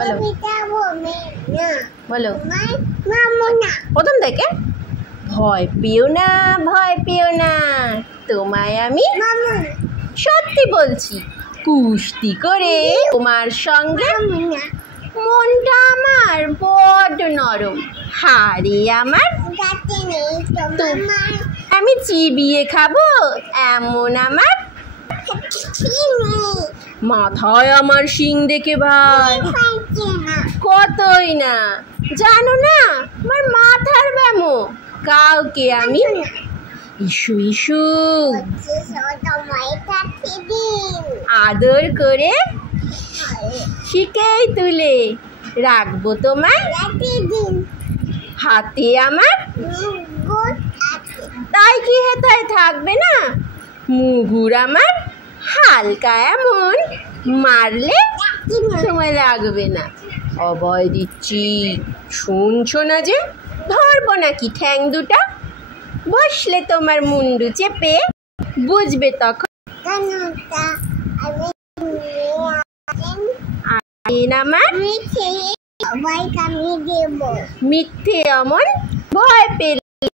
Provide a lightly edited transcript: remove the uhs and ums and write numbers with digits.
বলো বলো প্রথম থেকে ভয় পেও না তোমায় আমি সত্যি বলছি কুস্তি করে তোমার সঙ্গে মনটা আমার বড্ড নরম হাড়ে আমার আমি চিবিয়ে খাবো এমন আমার মাথায় আমার শিং দেখে ভাই কতই না জানো না আমার মাথার ব্যামো কাউকে আমি ইস্যু ইস্যু আদর করে শিকেই তুলে রাখবো তোমায় হাতে আমার তাই কি হেথায় থাকবে না মুগুর আমার হালকা এমন মারলে তোমায় লাগবে না অভয় দিচ্ছি শুনছো না যে ধরবো নাকি ঠ্যাং দুটা বসলে তোমার মুন্ডু চেপে বুঝবে তখন আমার মিথ্যে অমন ভয় পেলে